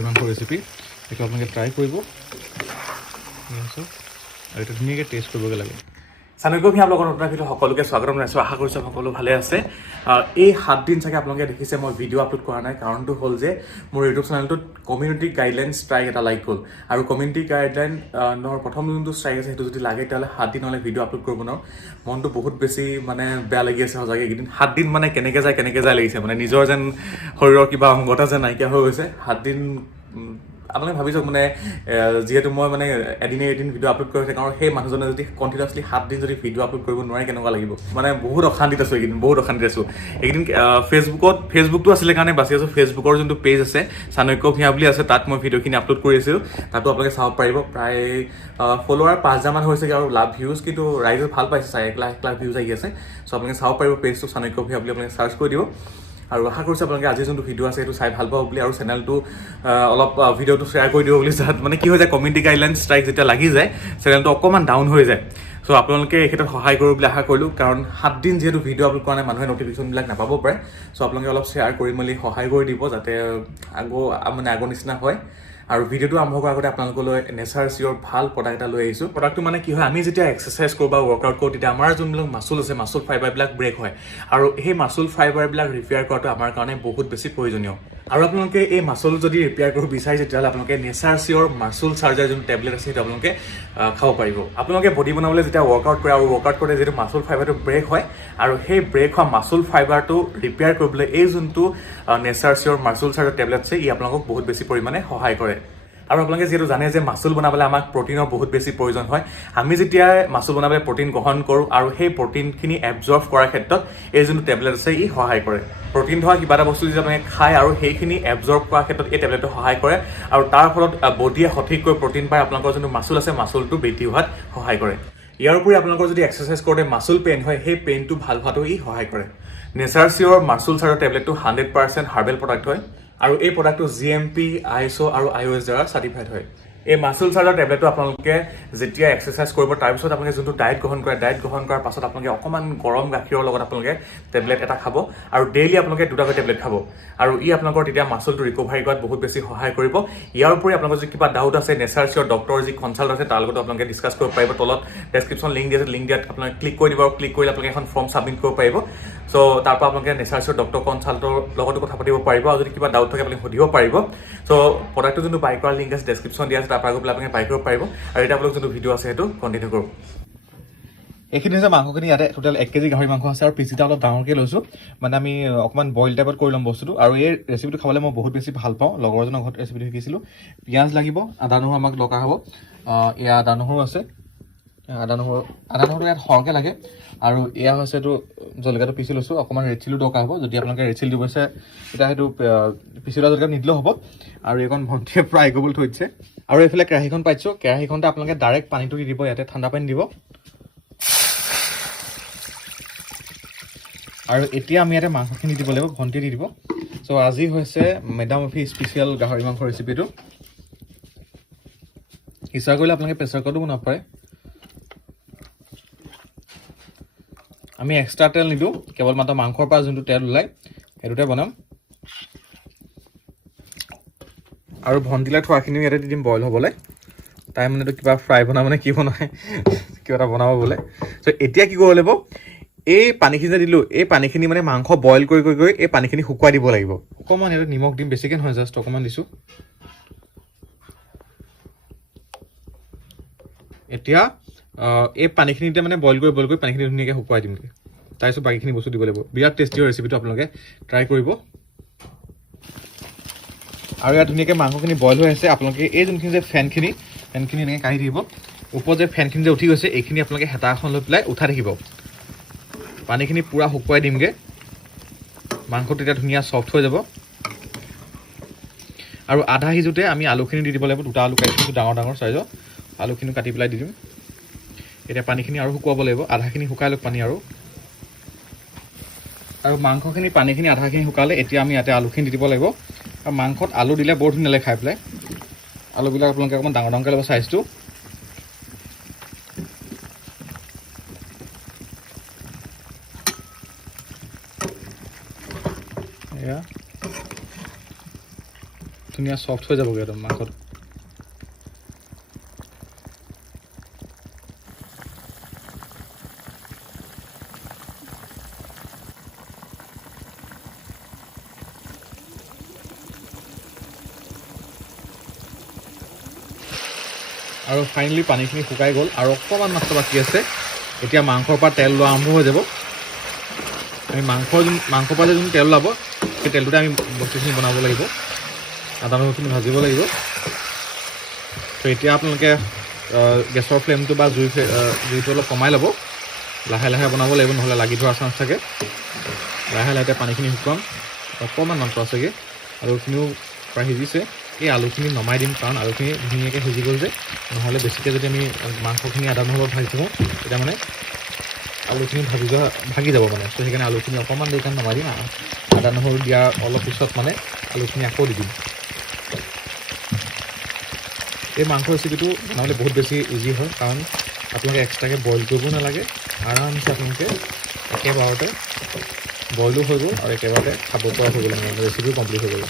মাংস ৰেচিপি এইটো আপোনালোকে ট্ৰাই কৰিব আৰু এইটো ধুনীয়াকৈ টেষ্ট কৰিবগৈ লাগে চানৈক্য ভি আপোনালোকৰ নতুন ভিডিঅ' সকলোকে স্বাগতম জনাইছোঁ আশা কৰিছোঁ সকলো ভালে আছে এই 7 দিন চাগে আপোনালোকে দেখিছে মই ভিডিঅ' আপলোড কৰা নাই কাৰণটো হ'ল যে মোৰ ইউটিউব চেনেলটোত কমিউনিটি গাইডলাইন ষ্ট্ৰাইক এটা লাইক হ'ল আৰু কমিউনিটি গাইডলাইনৰ প্ৰথম যোনটো ষ্ট্ৰাইক আছে সেইটো যদি লাগে তেতিয়াহ'লে 7 দিনলৈ ভিডিঅ' আপলোড কৰিব নোৱাৰোঁ মনটো বহুত বেছি মানে বেয়া লাগি আছে সঁচাকৈ এইকেইদিন 7 দিন মানে কেনেকৈ যায় লাগিছে মানে নিজৰ যেন শৰীৰৰ কিবা অংগতা যেন নাইকিয়া হৈ গৈছে 7 দিন আপোনালোকে ভাবি চাওক মানে যিহেতু মই মানে এদিনে এদিন ভিডিঅ' আপলোড কৰি থাকোঁ আৰু সেই মানুহজনে যদি কণ্টিনিউৱাছলি 7 দিন যদি ভিডিঅ' আপলোড কৰিব নোৱাৰে কেনেকুৱা লাগিব মানে বহুত অশান্তিত আছোঁ এইকেইদিন এইকেইদিন ফেচবুকটো আছিলে কাৰণে বাচি আছোঁ ফেচবুকৰ যোনটো পেজ আছে চাণক্য ভূঞা বুলি আছে তাত মই ভিডিঅ'খিনি আপলোড কৰি আছিলোঁ তাতো আপোনালোকে চাব পাৰিব প্ৰায় ফলোৱাৰ 5,000 মান হৈছেগৈ আৰু ভিউজ কিন্তু ৰাইজে ভাল পাইছে চাই 1 লাখ ভিউজ আহি আছে চ' আপোনালোকে চাব পাৰিব পেজটো চাণক্য ভূঞা বুলি আপোনালোকে চাৰ্চ কৰি দিব আৰু আশা কৰিছোঁ আপোনালোকে আজি যোনটো ভিডিঅ' আছে সেইটো চাই ভাল পাব বুলি আৰু চেনেলটো অলপ ভিডিঅ'টো শ্বেয়াৰ কৰি দিব বুলি যাত মানে কি হৈ যায় কমিউনিটি গাইডলাইন ষ্ট্ৰাইক যেতিয়া লাগি যায় চেনেলটো অকণমান ডাউন হৈ যায় চ' আপোনালোকে এই ক্ষেত্ৰত সহায় কৰোঁ বুলি আশা কৰিলোঁ কাৰণ 7 দিন যিহেতু ভিডিঅ' আপলোড কৰা নাই মানুহে নটিফিকেশ্যনবিলাক নাপাব পাৰে চ' আপোনালোকে অলপ শ্বেয়াৰ কৰি মেলি সহায় কৰি দিব যাতে আগৰ নিচিনা হয় আৰু ভিডিঅ'টো আৰম্ভ কৰাৰ আগতে আপোনালোকলৈ নেচাৰ চিয়ৰ ভাল প্ৰডাক্ট এটা লৈ আহিছোঁ প্ৰডাক্টটো মানে কি হয় আমি যেতিয়া এক্সাৰচাইজ কৰোঁ বা ৱৰ্কআউট কৰোঁ তেতিয়া আমাৰ যোনবিলাক মাচুল আছে মাচুল ফাইবাৰবিলাক ব্ৰেক হয় আৰু সেই মাচুল ফাইবাৰবিলাক ৰিপেয়াৰ কৰাটো আমাৰ কাৰণে বহুত বেছি প্ৰয়োজনীয় আৰু আপোনালোকে এই মাচুল যদি ৰিপেয়াৰ কৰিব বিচাৰে তেতিয়াহ'লে আপোনালোকে নেচাৰ চিয়ৰ মাচুল চাৰ্জাৰ যোনটো টেবলেট আছে সেইটো আপোনালোকে খাব পাৰিব আপোনালোকে বডি বনাবলৈ যেতিয়া ৱৰ্কআউট কৰে আৰু ৱৰ্কআউট কৰোঁতে যিহেতু মাচুল ফাইবাৰটো ব্ৰেক হয় আৰু সেই ব্ৰেক হোৱা মাচুল ফাইবাৰটো ৰিপেয়াৰ কৰিবলৈ এই যোনটো নেচাৰ চিয়ৰ মাচুল চাৰ্জাৰ টেবলেট আছে ই আপোনালোকক বহুত বেছি পৰিমাণে সহায় কৰে আৰু আপোনালোকে যিহেতু জানে যে মাচুল বনাবলৈ আমাক প্ৰটিনৰ বহুত বেছি প্ৰয়োজন হয় আমি যেতিয়া মাচুল বনাবলৈ প্ৰটিন গ্ৰহণ কৰোঁ আৰু সেই প্ৰটিনখিনি এবজৰ্ভ কৰাৰ ক্ষেত্ৰত এই যোনটো টেবলেট আছে ই সহায় কৰে প্ৰটিন ধৰা কিবা এটা বস্তু যদি আপোনালোকে খায় আৰু সেইখিনি এবজৰ্ভ কৰাৰ ক্ষেত্ৰত এই টেবলেটটো সহায় কৰে আৰু তাৰ ফলত বডিয়ে সঠিককৈ প্ৰটিন পায় আপোনালোকৰ যোনটো মাচুল আছে মাচুলটো বৃদ্ধি হোৱাত সহায় কৰে ইয়াৰ উপৰি আপোনালোকৰ যদি এক্সাৰচাইজ কৰোঁতে মাচুল পেইন হয় সেই পেইনটো ভাল হোৱাটো ই সহায় কৰে নেচাৰ চিয়ৰ মাচুল চাৰ্জাৰ টেবলেটটো 100% হাৰ্বেল প্ৰডাক্ট হয় আৰু এই প্ৰডাক্টটো GMP, ISO আৰু iOS দ্বাৰা চাৰ্টিফাইড হয় এই মাচুল চাৰ্জাৰ টেবলেটটো আপোনালোকে যেতিয়া এক্সাৰচাইজ কৰিব তাৰপিছত আপোনালোকে যোনটো ডায়েট গ্ৰহণ কৰাৰ পাছত আপোনালোকে অকণমান গৰম গাখীৰৰ লগত আপোনালোকে টেবলেট এটা খাব আৰু ডেইলি আপোনালোকে দুটাকৈ টেবলেট খাব আৰু ই আপোনালোকৰ তেতিয়া মাচুলটো ৰিকভাৰী কৰাত বহুত বেছি সহায় কৰিব ইয়াৰ উপৰি আপোনালোকৰ যদি কিবা ডাউট আছে নেচাৰ চিয়ৰ ডক্টৰ যি কনচাল্ট আছে তাৰ লগত আপোনালোকে ডিছকাছ কৰিব পাৰিব তলত ডেছক্ৰিপশ্যন লিংক দিয়াত আপোনালোকে ক্লিক কৰি দিব আৰু ক্লিক কৰিলে আপোনালোকে এখন ফৰ্ম ছাবমিট কৰিব পাৰিব চ' তাৰ পৰা আপোনালোকে নেচাৰ চিয়ৰ ডক্টৰ কনচাল্টৰ লগতো কথা পাতিব পাৰিব আৰু যদি কিবা ডাউট থাকে আপোনালোকে সুধিব পাৰিব চ' প্ৰডাক্টটো যোনটো বাই কৰাৰ লিংক আছে ডেছক্ৰিপশ্যন দিয়া আছে তাৰ পৰা গৈ পেলাই আপোনালোকে বাই কৰিব পাৰিব আৰু এতিয়া আপোনালোক যোনটো ভিডিঅ' আছে সেইটো কণ্টিনিউ কৰোঁ এইখিনি হৈছে মাংসখিনি ইয়াতে টোটেল 1 কেজি গাহৰি মাংস আছে আৰু পিচিটা অলপ ডাঙৰকৈ লৈছোঁ মানে আমি অকণমান বইল টাইপত কৰি ল'ম বস্তুটো আৰু এই ৰেচিপিটো খাবলৈ মই বহুত বেছি ভাল পাওঁ লগৰজনৰ ঘৰত ৰেচিপিটো শিকিছিলোঁ পিঁয়াজ লাগিব আদা নহৰু আমাক দৰকাৰ হ'ব এয়া আদা নহৰু আছে আদা নহৰুটো ইয়াত সৰহকৈ লাগে আৰু এয়া হৈছে এইটো জলকীয়াটো পিচি লৈছোঁ অকণমান ৰেড চিলিও দৰকাৰ হ'ব যদি আপোনালোকে ৰেড চিলি দিব বিচাৰে তেতিয়া সেইটো পিচি লোৱা জলকীয়া নিদিলেও হ'ব আৰু এইখন ভণ্টিয়ে ফ্ৰাই কৰিবলৈ থৈ দিছে আৰু এইফালে কেৰাহীখন পাইছোঁ কেৰাহীখনতে আপোনালোকে ডাইৰেক্ট পানীটো দি দিব ইয়াতে ঠাণ্ডা পানী দিব আৰু এতিয়া আমি ইয়াতে মাংসখিনি দিব লাগিব ভণ্টিয়ে দি দিব চ' আজি হৈছে মেডাম অফি স্পেচিয়েল গাহৰি মাংস ৰেচিপিটো ইচ্ছা কৰিলে আপোনালোকে প্ৰেছাৰ কুকাৰতো বনাব পাৰে আমি এক্সট্ৰা তেল নিদিওঁ কেৱল মাত্ৰ মাংসৰ পৰা যোনটো তেল ওলায় সেইটোতে বনাম আৰু ভণ্টিলে থোৱাখিনিও ইয়াতে দি দিম বইল হ'বলৈ তাই মানেতো কিবা ফ্ৰাই বনাব মানে কি বনায় কিবা এটা বনাব বোলে চ' এতিয়া কি কৰিব লাগিব এই পানীখিনি যে দিলোঁ এই পানীখিনি মানে মাংস বইল কৰি এই পানীখিনি শুকুৱাই দিব লাগিব অকণমান ইয়াতে নিমখ দিম বেছিকৈ নহয় জাষ্ট অকণমান দিছোঁ এতিয়া এই পানীখিনিতে মানে বইল কৰি পানীখিনি ধুনীয়াকৈ শুকুৱাই দিমগৈ তাৰপিছত বাকীখিনি বস্তু দিব লাগিব বিৰাট টেষ্টি হয় ৰেচিপিটো আপোনালোকে ট্ৰাই কৰিব আৰু ইয়াত ধুনীয়াকৈ মাংসখিনি বইল হৈ আছে আপোনালোকে এই যোনখিনি যে ফেনখিনি এনেকৈ কাঢ়ি থাকিব ওপৰত যে ফেনখিনি যে উঠি গৈছে এইখিনি আপোনালোকে হেতা এখন লৈ পেলাই উঠাই থাকিব পানীখিনি পূৰা শুকুৱাই দিমগৈ মাংসটো তেতিয়া ধুনীয়া ছফ্ট হৈ যাব আৰু আধা সিজোতে আমি আলুখিনি দি দিব লাগিব দুটা আলু কাটি দিছোঁ ডাঙৰ চাইজৰ আলুখিনি কাটি পেলাই দি দিম এতিয়া পানীখিনি আৰু শুকুৱাব লাগিব আধাখিনি শুকাই লওক পানী আৰু মাংসখিনি পানীখিনি আধাখিনি শুকালে এতিয়া আমি ইয়াতে আলুখিনি দি দিব লাগিব আৰু মাংসত আলু দিলে বৰ ধুনীয়া লাগে খাই পেলাই আলুবিলাক আপোনালোকে অকণমান ডাঙৰকৈ ল'ব চাইজটো এয়া ধুনীয়া সফ্ট হৈ যাবগৈ একদম মাংসটো। আৰু ফাইনেলি পানীখিনি শুকাই গ'ল আৰু অকণমান মাত্ৰ বাকী আছে। এতিয়া মাংসৰ পৰা তেল লোৱা আৰম্ভ হৈ যাব। আমি মাংসৰ পৰা যোন তেল ওলাব সেই তেলটোতে আমি বস্তুখিনি বনাব লাগিব, আদা নহৰুখিনি ভাজিব লাগিব। তো এতিয়া আপোনালোকে গেছৰ ফ্লেমটো বা জুইটো অলপ কমাই ল'ব, লাহে লাহে বনাব লাগিব, নহ'লে লাগি ধৰাৰ চান্স থাকে। লাহে লাহে পানীখিনি শুকুৱাম, অকণমান মাত্ৰ আছেগৈ, আলুখিনিও প্ৰায় সিজিছে। এই আলুখিনি নমাই দিম, কাৰণ আলুখিনি ধুনীয়াকৈ সিজি গ'ল যে, নহ'লে বেছিকৈ যদি আমি মাংসখিনি আদা নহৰু ভাজি থাকোঁ তেতিয়া মানে আলুখিনি ভাগি যাব মানে। ত' সেইকাৰণে আলুখিনি অকণমান দেৰি কাৰণে নমাই দিম, আদা নহৰু দিয়াৰ অলপ পিছত মানে আলুখিনি আকৌ দি দিম। এই মাংস ৰেচিপিটো বনাবলৈ বহুত বেছি ইজি হয়, কাৰণ আপোনালোকে এক্সট্ৰাকৈ বইল কৰিব নালাগে, আৰামছে আপোনালোকে একেবাৰতে বইলো হৈ গ'ল আৰু একেবাৰতে খাব পৰা হৈ গ'ল, মানে ৰেচিপিও কমপ্লিট হৈ গ'ল।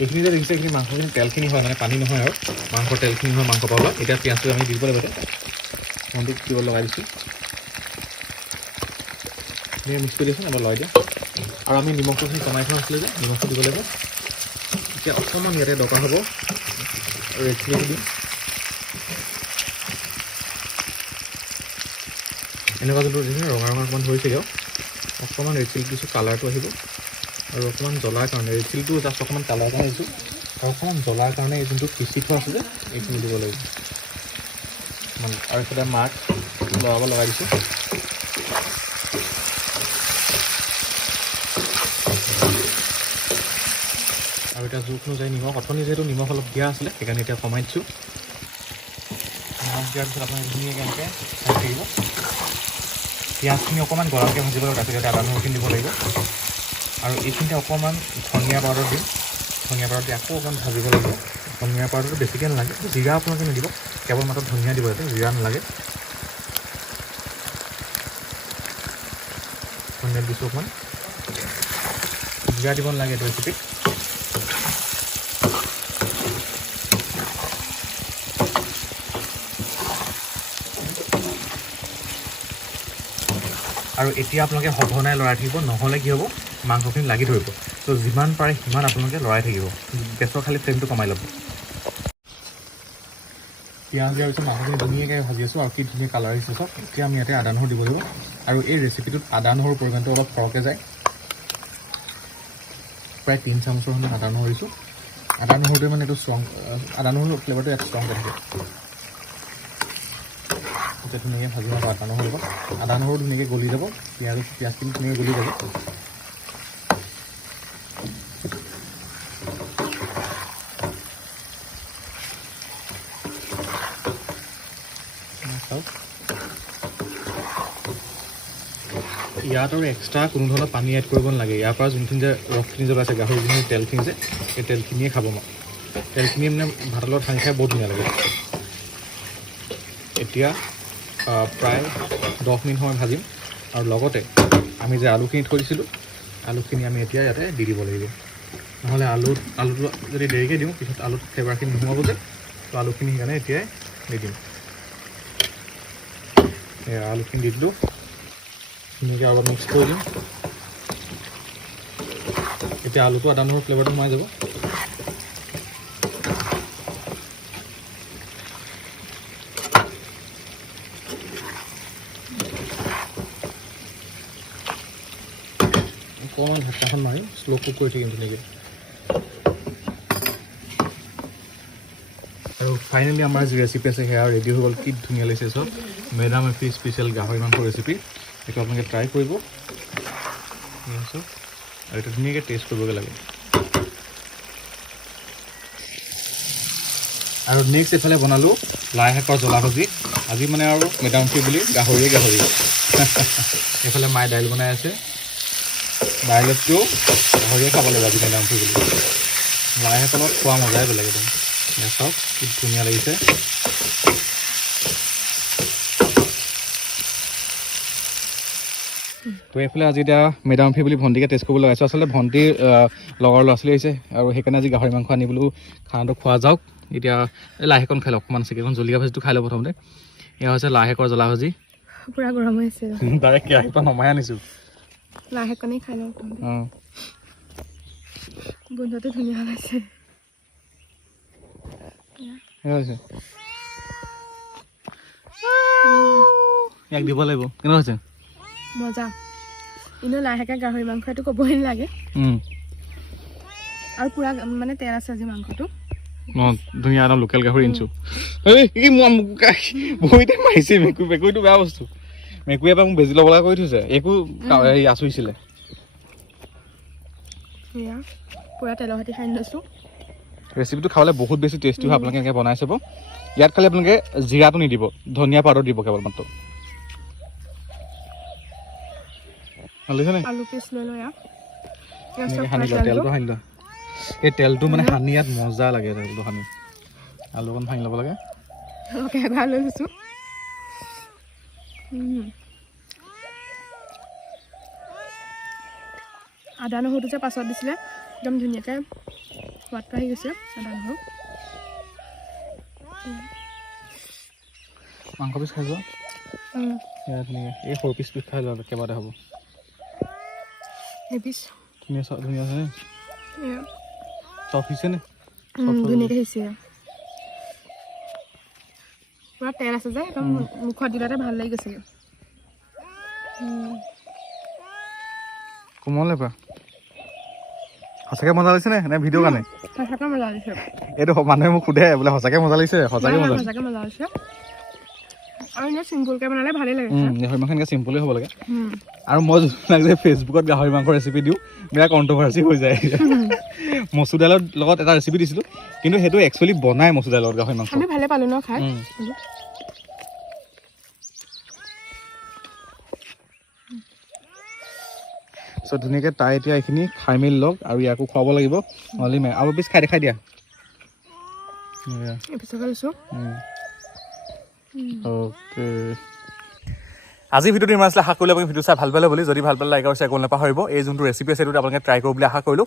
এইখিনি যে দেখিছে এইখিনি মাংসখিনি তেলখিনি হয়, মানে পানী নহয় আৰু মাংসৰ তেলখিনি হয় মাংস পাউলা। এতিয়া পিঁয়াজটো আমি দিব লাগিব, ফোনটো দিব লগাই দিছোঁ, ধুনীয়া মিক্স কৰি দিছোঁ, এবাৰ লগাই দিওঁ। আৰু আমি নিমখখিনি কমাই থোৱা আছিলে যে, নিমখটো দিব লাগিব। এতিয়া অকণমান ইয়াতে দৰকাৰ হ'ব ৰেড চিলিটো দিম। এনেকুৱা যোনটো দিছোঁ ৰঙা ৰঙা অকণমান ধৰিছেগৈ, অকণমান ৰেড চিলি দিছোঁ, কালাৰটো আহিব। আৰু অকণমান জ্বলাৰ কাৰণে ৰেড চিলিটো জাষ্ট অকণমান কালাৰ কাৰণে দিছোঁ, আৰু অকণমান জ্বলাৰ কাৰণে এই যোনটো পিচি থোৱা আছে যে এইখিনি দিব লাগিব। আৰু এইফালে মাক লগাই দিছোঁ। আৰু এতিয়া জোখ অনুযায়ী নিমখ, অথনি যিহেতু নিমখ অলপ দিয়া আছিলে সেইকাৰণে এতিয়া কমাই দিছোঁ। নিমখ দিয়াৰ পিছত আপোনালোকে ধুনীয়াকৈ এনেকৈ চাই থাকিব। পিঁয়াজখিনি অকণমান গৰমকৈ ভাজিব লাগিব, তাৰপিছত আদা নহৰুখিনি দিব লাগিব। আৰু এইখিনিতে অকণমান ধনিয়া পাউডাৰ দিম, ধনিয়া পাউডাৰ দি আকৌ অকণমান ভাজিব লাগিব। ধনিয়া পাউডাৰটো বেছিকৈ নালাগে, জিৰা আপোনালোকে নিদিব, কেৱল মাত্ৰ ধনিয়া দিব, ইয়াতে জিৰা নালাগে। ধনিয়া দিছোঁ অকণমান, জিৰা দিব নালাগে এইটো ৰেচিপিত। আৰু এতিয়া আপোনালোকে সঘনাই লৰাই থাকিব, নহ'লে কি হ'ব মাংসখিনি লাগি ধৰিব। তো যিমান পাৰে সিমান আপোনালোকে লৰাই থাকিব, গেছৰ খালি ফ্লেমটো কমাই ল'ব। পিঁয়াজ দিয়াৰ পিছত মাংসখিনি ধুনীয়াকৈ ভাজি আছোঁ আৰু কি ধুনীয়া কালাৰ আহিছে চব। এতিয়া আমি ইয়াতে আদা নহৰু দিব লাগিব, আৰু এই ৰেচিপিটোত আদা নহৰুৰ পৰিমাণটো অলপ সৰহকৈ যায়, প্ৰায় 3 চামুচৰ সমান আদা নহৰু দিছোঁ। আদা নহৰুটোৱে মানে এইটো আদা নহৰুৰ ফ্লেভাৰটো ইয়াত ষ্ট্ৰংকৈ থাকে। এতিয়া ধুনীয়াকৈ ভাজি ল'ব আদা নহৰু লগত, আদা নহৰু ধুনীয়াকৈ গলি যাব, পিঁয়াজখিনি ধুনীয়াকৈ গলি যাব। ইয়াত আৰু এক্সট্ৰা কোনো ধৰণৰ পানী এড কৰিব নালাগে। ইয়াৰ পৰা যোনখিনি যে ৰসখিনি জ্বলাই আছে, গাহৰি যোনখিনি তেলখিনি যে, সেই তেলখিনিয়ে খাব। তেলখিনি মানে ভাতৰ লগত সানি খাই বহুত ধুনীয়া লাগে। এতিয়া প্ৰায় 10 মিনিট সময় ভাজিম, আৰু লগতে আমি যে আলুখিনি থৈ দিছিলোঁ, আলুখিনি আমি এতিয়া ইয়াতে দি দিব লাগিব, নহ'লে আলুটো যদি দেৰিকৈ দিওঁ পিছত আলুত ফ্লেভাৰখিনি নোসোমাব যে। তো আলুখিনি সেইকাৰণে এতিয়াই দি দিম। আলুখিনি দি দিলোঁ, ধুনীয়াকৈ অলপ মিক্স কৰি দিম। এতিয়া আলুটো আদা নহৰুৰ ফ্লেভাৰটো সোমাই যাব। অকণমান ঢাকনাখন মাৰি শ্ল' কুক কৰি থাকিম ধুনীয়াকৈ। আৰু ফাইনেলি আমাৰ যি ৰেচিপি আছে সেয়া ৰেডি হৈ গ'ল। কি ধুনীয়া লাগিছে চব, মেডাম এফি স্পেচিয়েল গাহৰি মাংস ৰেচিপি। এইটো আপোনালোকে ট্ৰাই কৰিব, আৰু এইটো ধুনীয়াকৈ টেষ্ট কৰিবগৈ লাগে। আৰু নেক্সট এইফালে বনালোঁ লাই শাকৰ জ্বলা ভাজি। আজি মানে আৰু মেডাম এফি বুলি গাহৰি। এইফালে মায়ে দাইল বনাই আছে, দাইলতকৈও গাহৰিয়ে খাব লাগিব আজি মেডাম এফি বুলি। লাই শাকৰ লগত খোৱা মজাই বেলেগ একদম। চাওক কি ধুনীয়া লাগিছে। তো এইফালে আজি এতিয়া মেডাম ফি বুলি ভণ্টিকে টেষ্ট কৰিবলৈ লগাইছোঁ আচলতে ভণ্টিৰ লগৰ ল'ৰা ছোৱালী আহিছে আৰু সেইকাৰণে আজি গাহৰি মাংস আনি বোলো খানাটো খোৱা যাওক এতিয়া এই লাহেকণ খাই লওক অকণমান আছে এখন জলকীয়া ভাজিটো খাই লওঁ প্ৰথমতে এয়া হৈছে লাহেকৰ জ্বলা ভাজি পুৰা গৰম হৈ আছে ডাইৰেক্ট কেৰাহীৰ পৰা নমাই আনিছোঁ লাহেকণেই খাই লওঁ অঁ গোন্ধটো ধুনীয়া ওলাইছে হৈছে ইয়াক দিব লাগিব কেনেকুৱা হৈছে মজা এনেও লাহেকৈ গাহৰি মাংস এইটো ক'বই নালাগে আৰু পুৰা মানে তেল আছে আজি মাংসটো ধুনীয়া একদম লোকেল গাহৰি আনিছোঁ এই কি ভৰিতে মাৰিছে মেকুৰীটো বেয়া বস্তু মেকুৰীয়ে পৰা মোক বেজি ল'ব লগা কৰি থৈছে একো হেৰি আচুৰিছিলে পুৰা তেলৰ সৈতে খাই লৈছোঁ ৰেচিপিটো খাবলৈ বহুত বেছি টেষ্টি হয় আপোনালোকে এনেকৈ বনাই চাব ইয়াত খালি আপোনালোকে জিৰাটো নিদিব ধনিয়া পাউডাৰ দিব কেৱল মাত্ৰ আলু পিচ লৈ লওঁ সানি লোৱা তেলটো সানি লোৱা এই তেলটো মানে সানি ইয়াত মজা লাগে তেলটো সানি আলু অকণ সানি ল'ব লাগে এবাৰ লৈ লৈছোঁ আদা নহৰুটো যে পাছত দিছিলে একদম ধুনীয়াকৈ সোৱাদটো আহি গৈছে আদা নহৰু মাংস পিচ খাই যোৱা ধুনীয়াকৈ এই সৰু পিচ খাই লোৱা কেইবাটা হ'ব পিচ ধুনীয়া ধুনীয়া আছে নে চফ হৈছে নে ধুনীয়াকৈ হৈছে পুৰা তেল আছে যে একদম মুখত দিলতে ভাল লাগি গৈছে কোমলে পৰা সঁচাকৈ মজা লাগিছে নে ভিডিঅ' কাৰণে সঁচাকৈ মজা লাগিছে এইটো মানুহে মোক সোধে বোলে সঁচাকৈ মজা লাগিছে সঁচাকৈ মজা লাগিছে আৰু এনেই চিম্পুলকৈ বনালে ভালেই লাগে গাহৰি মাংস এনেকৈ চিম্পলেই হ'ব লাগে আৰু মই যে ফেচবুকত গাহৰি মাংস ৰেচিপি দিওঁ বেয়া কণ্ট্ৰভাৰ্চি হৈ যায় মচুৰ দাইলৰ লগত এটা ৰেচিপি দিছিলোঁ কিন্তু সেইটো একচুৱেলি বনাই মচুৰ দাইলৰ লগত গাহৰি মাংস আমি ভালে পালোঁ ন খাই চ' ধুনীয়াকৈ তাই এতিয়া এইখিনি খাই মেলি লওক আৰু ইয়াকো খুৱাব লাগিব নহ'লে আৰু পিছ খাই দেখাই দিয়া অ'কে আজি ভিডিঅ'টো ইমান আছিলে আশা কৰিলোঁ আপুনি ভিডিঅ' চাই ভাল পালে বুলি যদি ভাল পালে লাইক আৰু শ্বেয়াৰ কৰিব নাপাহৰিব এই যোনটো ৰেচিপি আছে সেইটো আপোনালোকে ট্ৰাই কৰোঁ বুলি আশা কৰিলোঁ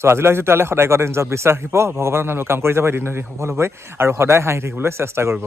চ' আজিলৈ আহিছোঁ তেতিয়াহ'লে সদায় কৰাতে নিজৰ বিশ্বাস ৰাখিব ভগৱানৰ নামত কাম কৰি যাব এদিন সফল হ'বই আৰু সদায় হাঁহি থাকিবলৈ চেষ্টা কৰিব